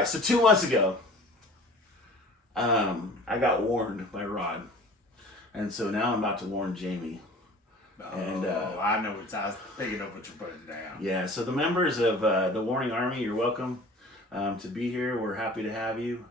right, so 2 months ago, I got warned by Rod, and so now I'm about to warn Jamie. And I know I was picking up what you're putting down. Yeah, so the members of the Warning Army, you're welcome to be here. We're happy to have you.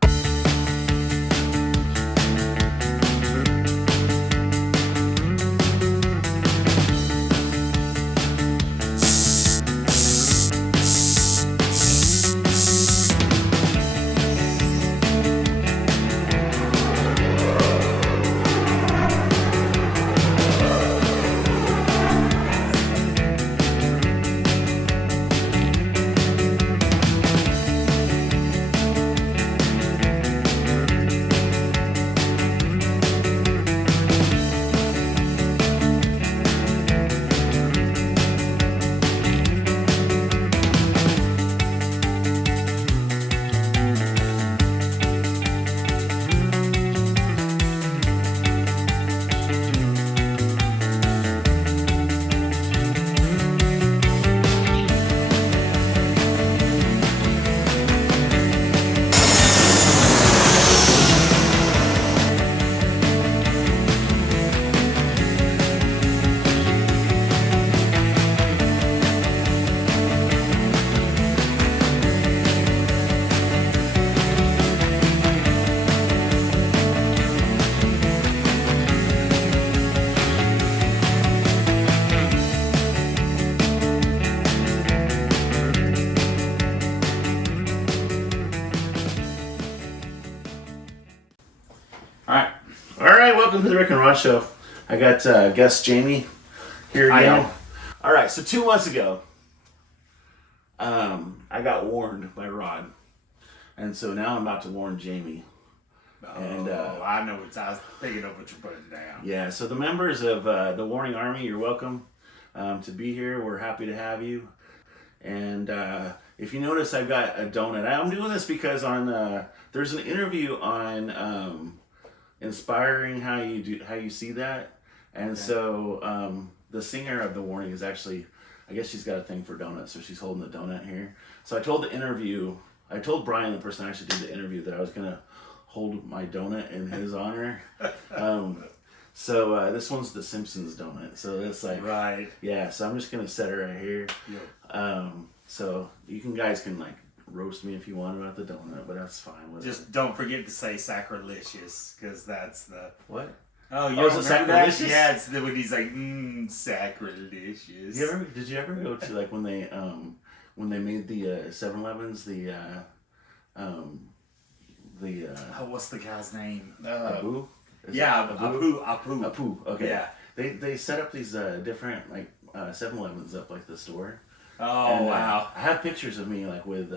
Welcome to the Rick and Rod Show. I got guest Jamie here again. All right, so 2 months ago, I got warned by Rod, and so now I'm about to warn Jamie. I know I was picking up what you're putting down. Yeah, so the members of the Warning Army, you're welcome to be here. We're happy to have you. And if you notice, I've got a donut. I'm doing this because there's an interview on inspiring how you see that, and so the singer of the Warning is actually, I guess she's got a thing for donuts, so she's holding the donut here. So I told Brian, the person I actually did the interview, that I was gonna hold my donut in his honor. So this one's the Simpsons donut, so it's like, right, yeah, so I'm just gonna set her right here. Yep. So you guys can like roast me if you want about the donut, but that's fine. Just don't forget to say sacrilegious, because that's the... What? Oh, you don't remember sacrilegious? That? Yeah, it's when he's like, sacrilegious. Did you ever go to like when they made the 7-Elevens, what's the guy's name? Apu? Apu. Okay. Yeah. They set up these different like 7-Elevens up like the store. Oh, and, wow. I have pictures of me like with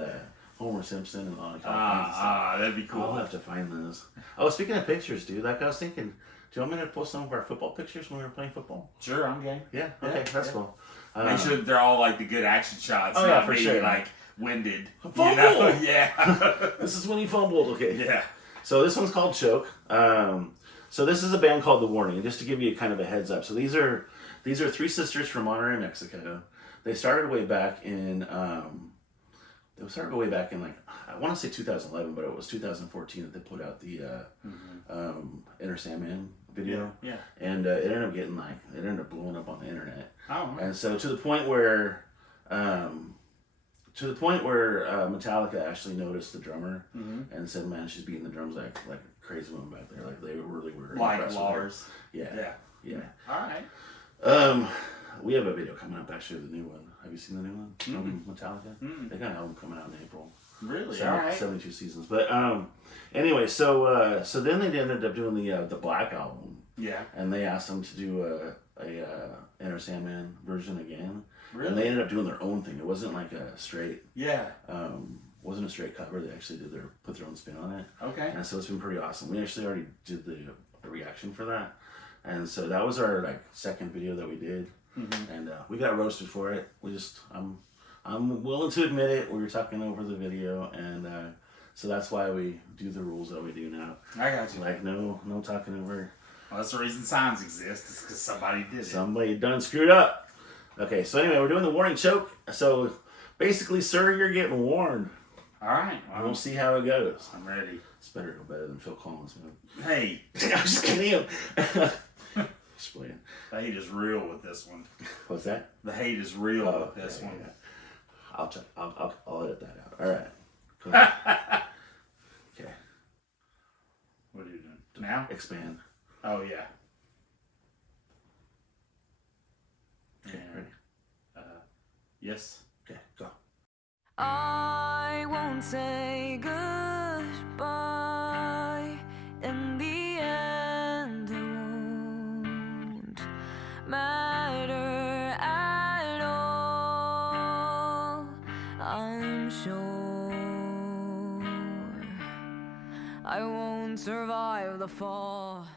Homer Simpson and all kinds of stuff. That'd be cool. I'll have to find those. Oh, speaking of pictures, dude, like I was thinking, do you want me to post some of our football pictures when we were playing football? Sure, I'm game. Yeah, okay, that's cool. Make sure they're all like the good action shots. Oh, yeah, for sure. Like winded. Fumble! You know? Yeah. This is when he fumbled. Okay. Yeah. So this one's called Choke. So this is a band called The Warning, and just to give you kind of a heads up. So these are three sisters from Monterrey, Mexico. They started way back in like, I want to say 2011, but it was 2014 that they put out the Enter Sandman video. Yeah. And it ended up blowing up on the internet. Oh. Man. And so to the point where Metallica actually noticed the drummer and said, "Man, she's beating the drums like a crazy one back there." Like they really were like impressed Lars. with her. Yeah. All right. We have a video coming up, actually, the new one. Have you seen the new one from Metallica? Mm-hmm. They got an album coming out in April. Really? 72 seasons. But anyway, so then they ended up doing the Black album. Yeah. And they asked them to do a Enter Sandman version again. Really? And they ended up doing their own thing. It wasn't like a straight. Yeah. Wasn't a straight cover. They actually put their own spin on it. Okay. And so it's been pretty awesome. We actually already did the reaction for that. And so that was our like second video that we did. Mm-hmm. And we got roasted for it. I'm willing to admit it. We were talking over the video, and so that's why we do the rules that we do now. I got you. Like no talking over. Well, that's the reason signs exist. It's because somebody did it. Somebody done screwed up. Okay, so anyway, we're doing the warning choke. So basically, sir, you're getting warned. All right. Well, we'll see how it goes. I'm ready. It's better to go better than Phil Collins, man. Hey. I'm just kidding. Just playing. The hate is real with this one. What's that? The hate is real with this one. Yeah. I'll check. I'll edit that out. All right. Cool. Okay. What are you doing now? Expand. Oh yeah. Okay. Ready? Yes. Okay. Go. I won't say goodbye. In the end, it won't matter at all. I'm sure I won't survive the fall.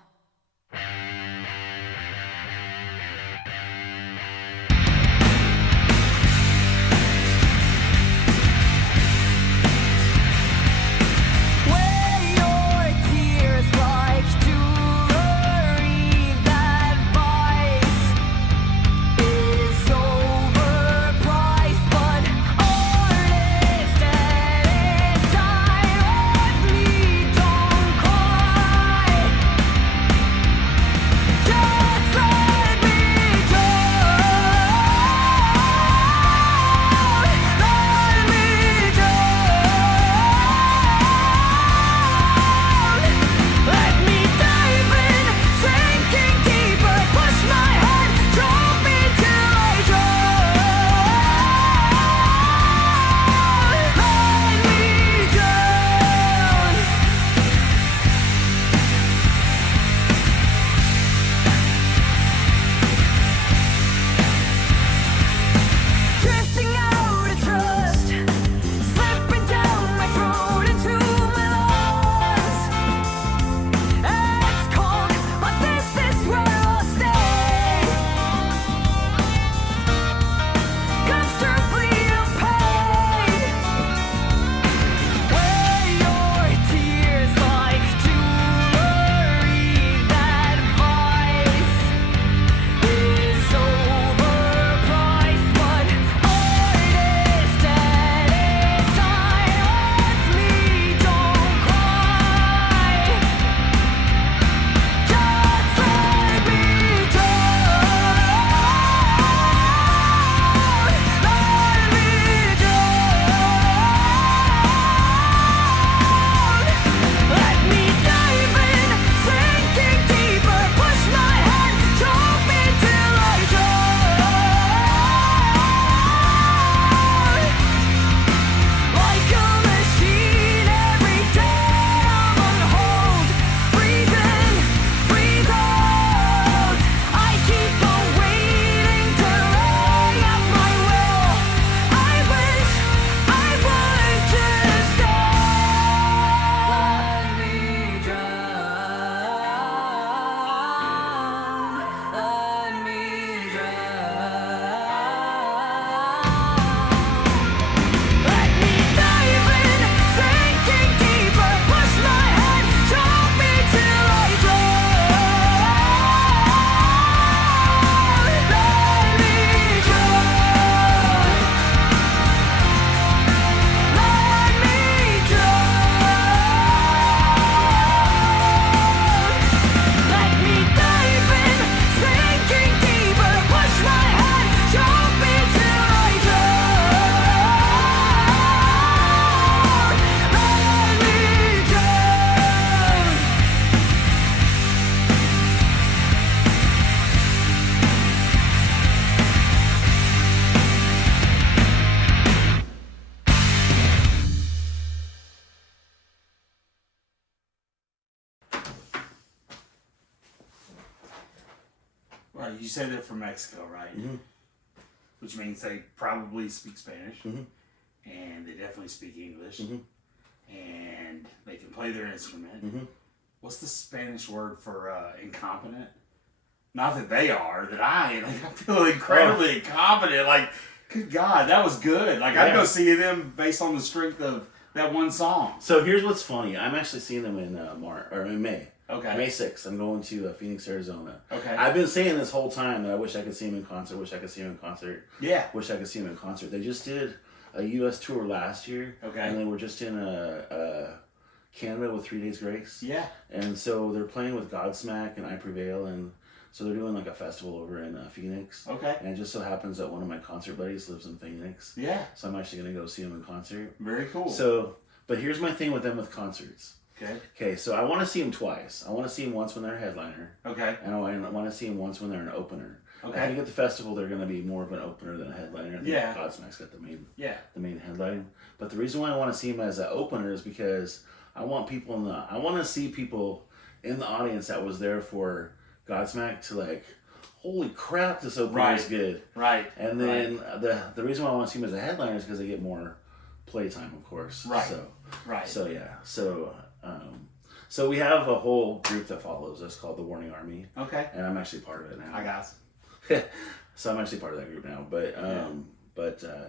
Right, you said they're from Mexico, right? Mm-hmm. Which means they probably speak Spanish, Mm-hmm. and they definitely speak English, Mm-hmm. and they can play their instrument. Mm-hmm. What's the Spanish word for incompetent? Not that they are, that I feel incredibly incompetent. Like, good God, that was good. Like, I'd go see them based on the strength of that one song. So here's what's funny. I'm actually seeing them in in May. Okay. May 6th. I'm going to Phoenix, Arizona. Okay. I've been saying this whole time that I wish I could see them in concert. Wish I could see them in concert. Yeah. Wish I could see them in concert. They just did a U.S. tour last year. Okay. And they were just in Canada with 3 Days Grace. Yeah. And so they're playing with Godsmack and I Prevail, and so they're doing like a festival over in Phoenix. Okay. And it just so happens that one of my concert buddies lives in Phoenix. Yeah. So I'm actually gonna go see him in concert. Very cool. So, but here's my thing with them with concerts. Okay. Okay, so I want to see them twice. I want to see them once when they're a headliner, Okay. and I want to see them once when they're an opener. Okay. I think at the festival they're going to be more of an opener than a headliner. I think Yeah. Godsmack's got the main headline. But the reason why I want to see them as an opener is because I want I want to see people in the audience that was there for Godsmack to like, holy crap, this opener is good. Right. And then the reason why I want to see them as a headliner is because they get more playtime, of course. Right. So. Right. So yeah. So we have a whole group that follows us called the Warning Army. Okay. And I'm actually part of it now. Hi guys. So I'm actually part of that group now. But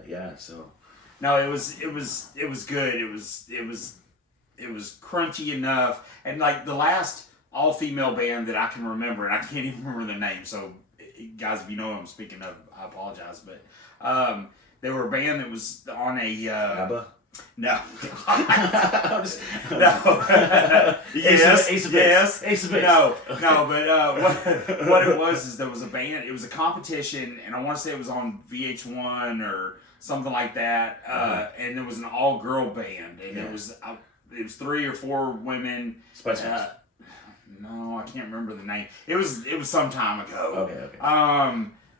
yeah. So. No, it was good. It was crunchy enough, and like the last all female band that I can remember, and I can't even remember the name. So guys, if you know what I'm speaking of, I apologize. But they were a band that was on a ABBA. No. No. Yes. Ace of Base. Yes. Ace of Base. No. But what it was is there was a band. It was a competition, and I want to say it was on VH1 or something like that. And there was an all-girl band, and it was 3 or 4 women. Spice Girls. No, I can't remember the name. It was some time ago. Okay.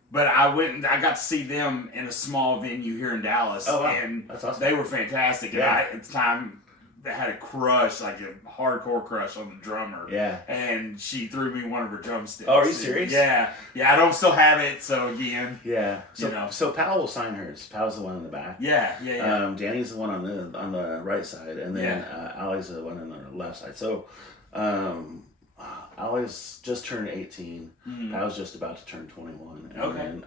But I went and I got to see them in a small venue here in Dallas. Oh, wow. And That's awesome. they were fantastic. And Yeah. I, at the time, they had a crush, like a hardcore crush on the drummer. Yeah. And she threw me one of her drumsticks. Oh, are you serious? Yeah. Yeah, I don't still have it, so again. Yeah. So You know. so Pal will sign hers. Pal's the one in the back. Yeah. Danny's the one on the right side, and then Allie's the one on the left side. So, Allie's just turned 18. Mm-hmm. Pal's just about to turn 21, and then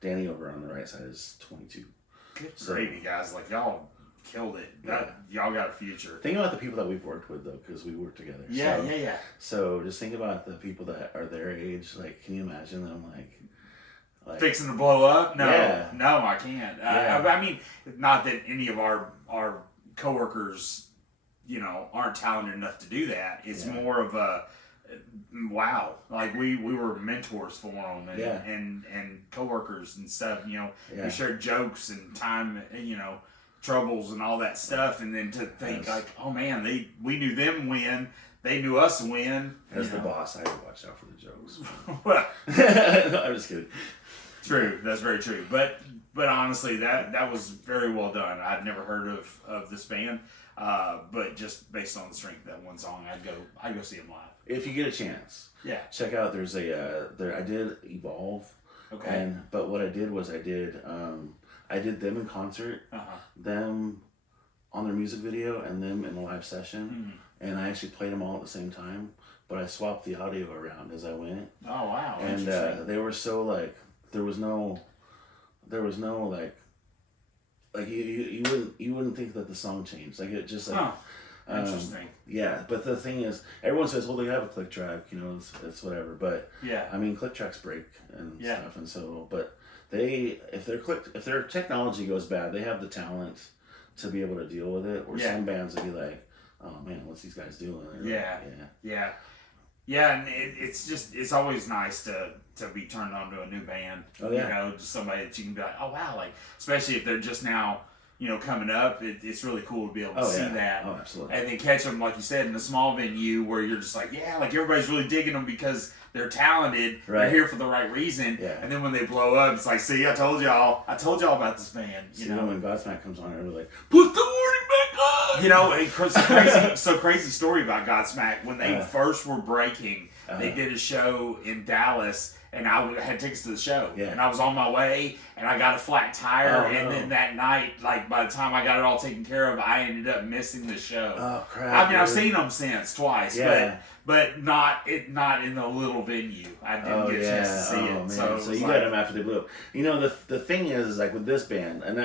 Danny over on the right side is 22. Good gravy, guys. Like, y'all killed it. Y'all got a future. Think about the people that we've worked with, though, because we work together. Yeah. So just think about the people that are their age. Like, can you imagine them like Fixing to blow up? No, Yeah. no, I can't. Yeah. I mean, not that any of our coworkers, aren't talented enough to do that. It's more of a wow. Like we were mentors for them and coworkers and stuff. We shared jokes and time, troubles and all that stuff. And then to think like, oh man, we knew them win. They knew us win. As the boss, I had to watch out for the jokes. Well, No, I'm just kidding. true. That's very true. But honestly, that was very well done. I'd never heard of this band, but just based on the strength of that one song, I'd go see them live. If you get a chance, check out. There's I did Evolve. Okay. But what I did was I did them in concert, them on their music video, and them in a live session, and I actually played them all at the same time. But I swapped the audio around as I went. Oh wow! And they were so like there was no like you wouldn't think that the song changed, like it just like. Interesting. Yeah, but the thing is, everyone says, "Well, they have a click track, it's whatever." But I mean, click tracks break and stuff, and so. But if their technology goes bad, they have the talent to be able to deal with it. Or some bands would be like, "Oh man, what's these guys doing?" Yeah, and it's always nice to be turned on to a new band. Oh yeah. Just somebody that you can be like, oh wow, like especially if they're just now. Coming up, it's really cool to be able to see that. Oh, absolutely. And then catch them, like you said, in a small venue where you're just like, like everybody's really digging them because they're talented. Right. They're here for the right reason. Yeah. And then when they blow up, it's like, see, I told y'all about this band. When Godsmack comes on, they're like, put the warning back on. Crazy story about Godsmack. When they first were breaking, they did a show in Dallas. And I had tickets to the show, and I was on my way, and I got a flat tire, and then that night, like by the time I got it all taken care of, I ended up missing the show. Oh crap! I mean, I've seen them since twice, but not in a little venue. I didn't get a chance to see it. Man. So you got them after they blew up. The thing is like with this band, and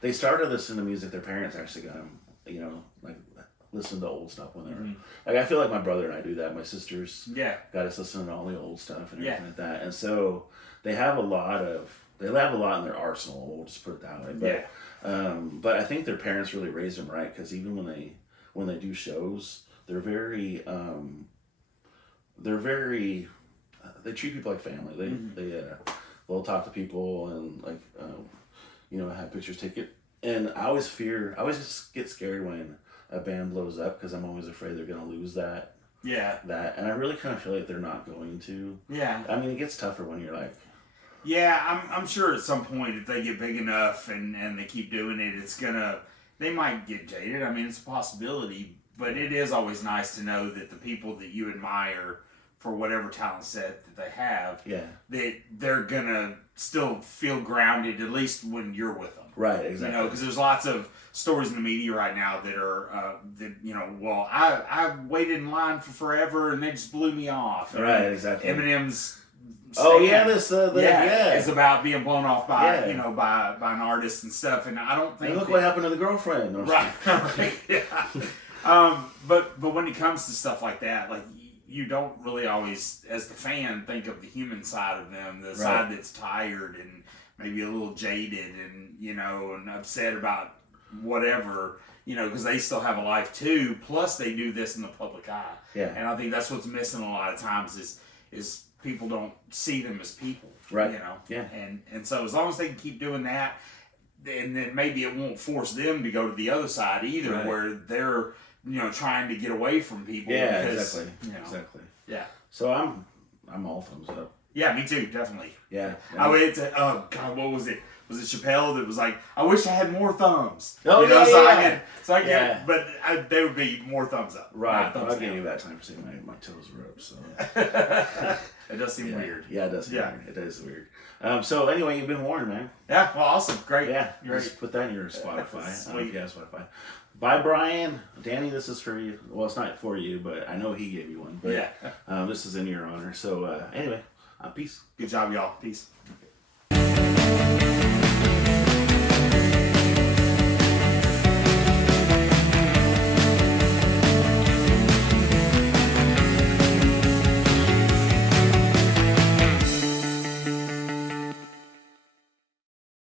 they started listening to music. Their parents actually got them, like. Listen to old stuff when they were like I feel like my brother and I do that. My sisters got us listening to all the old stuff and everything like that. And so they have a lot in their arsenal. We'll just put it that way. But I think their parents really raised them right, because even when they do shows, they're very they treat people like family. They'll talk to people and like have pictures taken. And I always just get scared when a band blows up, because I'm always afraid they're gonna lose that. Yeah. And I really kind of feel like they're not going to. Yeah. I mean, it gets tougher when you're like. Yeah, I'm sure at some point, if they get big enough and they keep doing it, they might get jaded. I mean, it's a possibility, but it is always nice to know that the people that you admire for whatever talent set that they have, that they're gonna still feel grounded, at least when you're with them. Right, exactly. Because there's lots of stories in the media right now that are, well, I waited in line for forever and they just blew me off. Right, exactly. Eminem's it's about being blown off by by an artist and stuff, and I don't think. And look what happened to the girlfriend. Right. But when it comes to stuff like that, like you don't really always, as the fan, think of the human side of them, the side that's tired and maybe a little jaded and and upset about whatever. Because they still have a life too. Plus, they do this in the public eye. Yeah. And I think that's what's missing a lot of times is people don't see them as people, right? Yeah. And so as long as they can keep doing that, and then maybe it won't force them to go to the other side either, where they're trying to get away from people. Yeah, because, exactly. Exactly. Yeah. So I'm all thumbs up. Yeah, me too, definitely. Yeah. I went to God, what was it? Was it Chappelle that was like, I wish I had more thumbs? Oh, so I get, but they would be more thumbs up. Right. I'll give you that time for saying my toes were up. So it does seem weird. Yeah, it does seem weird. It is weird. So anyway, you've been warned, man. Yeah. Well, awesome. Great. Yeah. Great. Just put that in your Spotify. Sweet. Yeah, Spotify. Bye, Brian. Danny, this is for you. Well, it's not for you, but I know he gave you one. But this is in your honor. So anyway, peace. Good job, y'all. Peace. Okay.